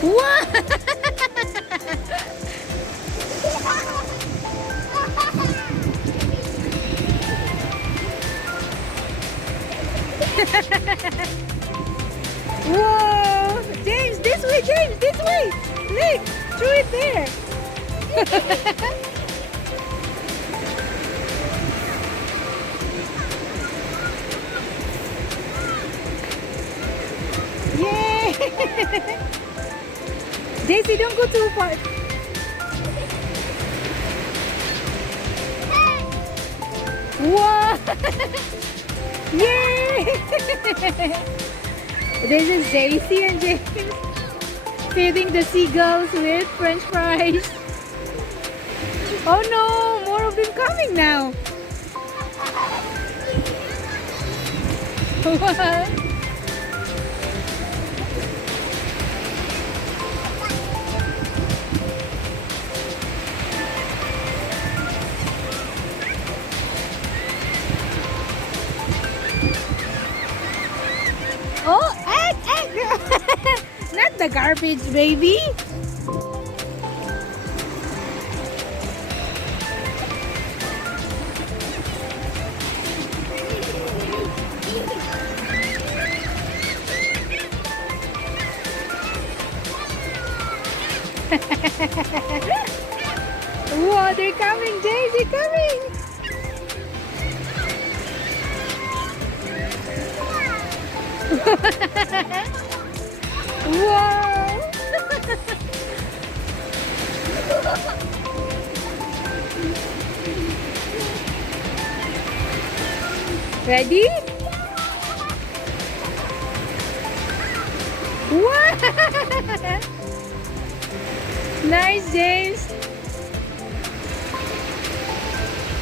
What? Whoa! James, this way, James, this way! Look, throw it there. Yay! Daisy, don't go too far. Whoa! Yay! This is Daisy and James feeding the seagulls with French fries. Oh no! More of them coming now. What? Oh, egg! Not the garbage, baby. Whoa, they're coming, James, they're coming. Wow! Ready? Wow! Nice, James.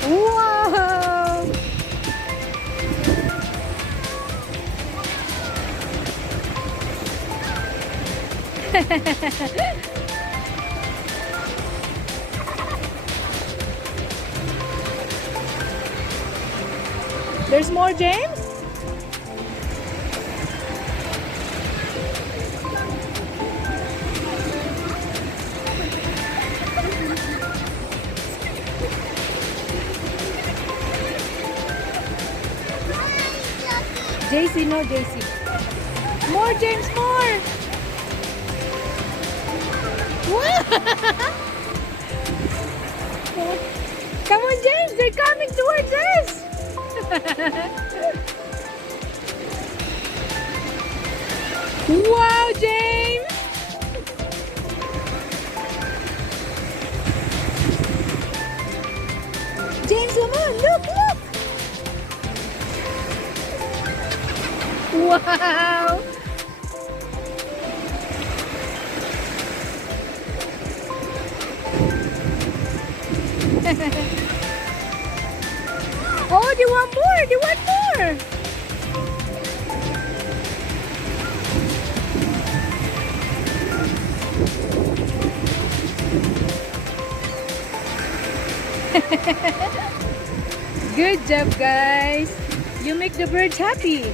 Wow! There's more, James? JC, no JC. More, James, more! What? Come on, James, they're coming towards us! Wow, James! James, come on, look, look! Wow! Oh, they want more! They want more! Good job, guys! You make the birds happy!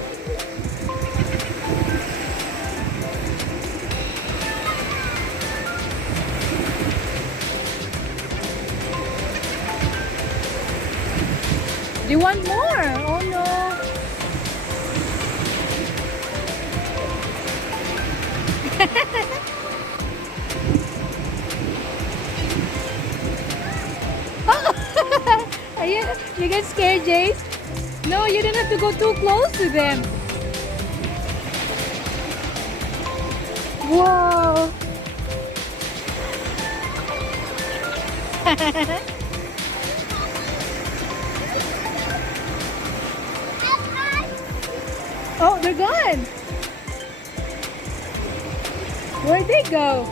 Do you want more? Oh no! Oh! Are you get scared, Jace? No, you don't have to go too close to them. Whoa! Oh, they're gone. Where'd they go?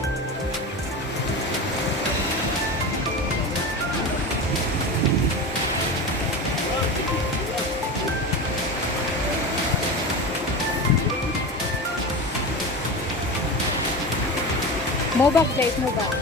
Move back, Jace, move back.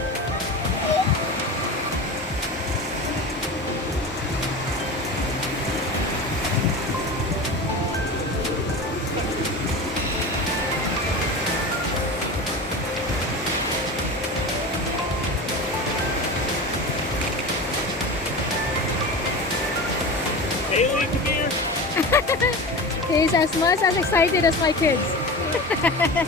He's as much as excited as my kids. I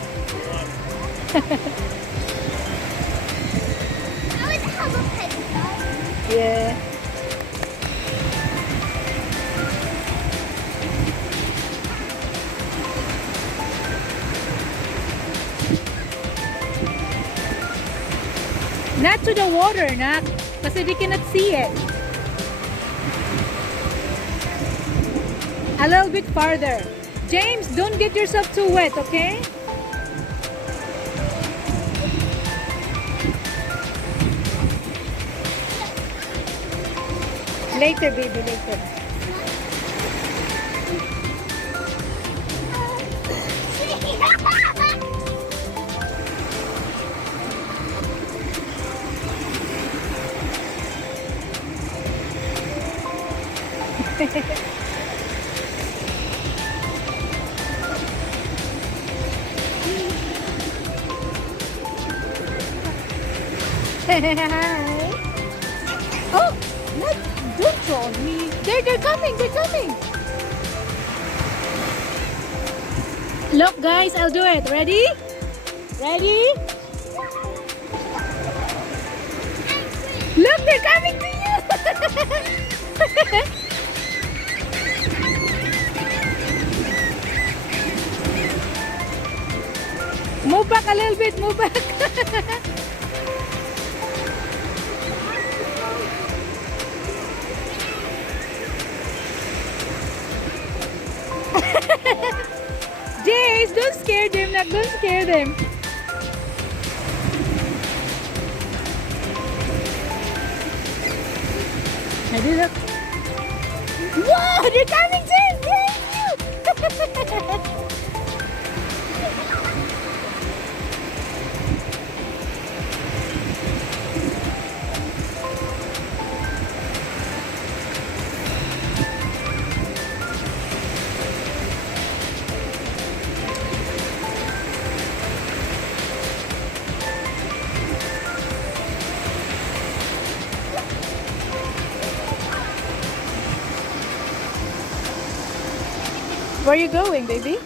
would have a pet dog. Yeah. Not to the water, Nak. Kasi they cannot see it. A little bit farther. James, don't get yourself too wet, okay? Later, baby, later. Oh, not, don't throw on me. They're coming, they're coming. Look, guys, I'll do it. Ready? Ready? Look, they're coming to you. Move back a little bit, move back. Jace, don't scare them, Nak, don't scare them. Ready, look. Whoa, they're coming, Jace! Behind you! Where are you going, baby?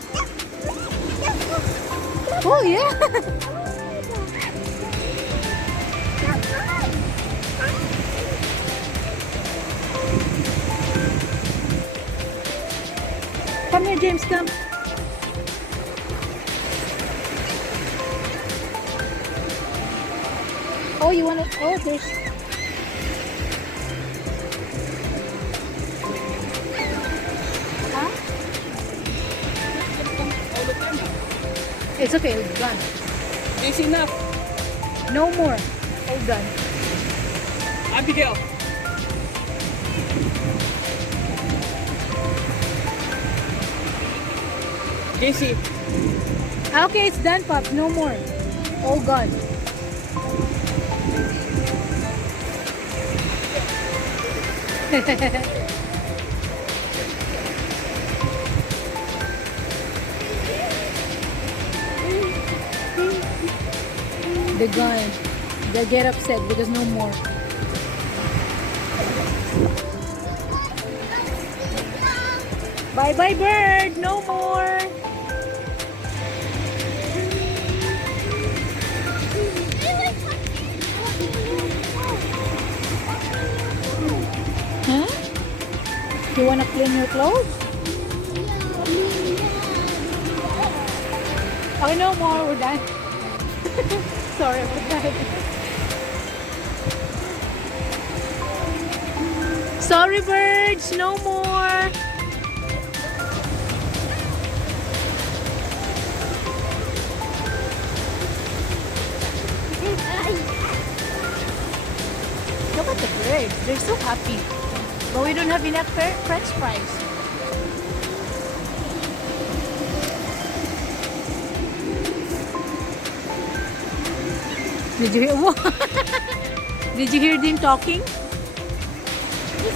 Oh, yeah. Come here, James, come. Oh, you want to... Oh, there's... Huh? It's okay, it's gone. It's enough. No more. All done. Abigail. JC. Okay, it's done, Pops. No more. All gone. They're gone. They get upset because no more. Bye bye, bird. No more. Huh? You want to clean your clothes? Oh, no more. We're done. Sorry about that. Sorry, birds. No more. Look at the birds. They're so happy. But we don't have enough French fries. Did you hear what? Did you hear them talking? You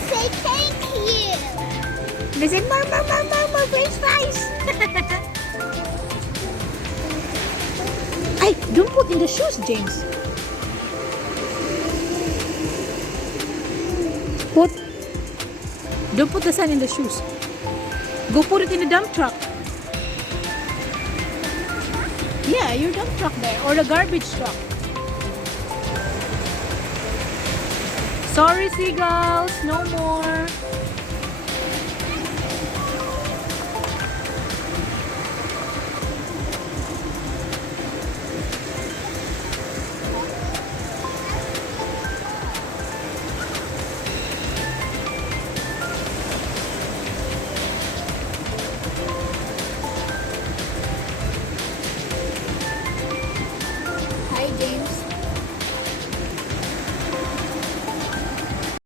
say thank you. They said, more French fries. Hey, don't put in the shoes, James. Don't put the sun in the shoes. Go put it in the dump truck. Yeah, your dump truck there. Or the garbage truck. Sorry, seagulls. No more.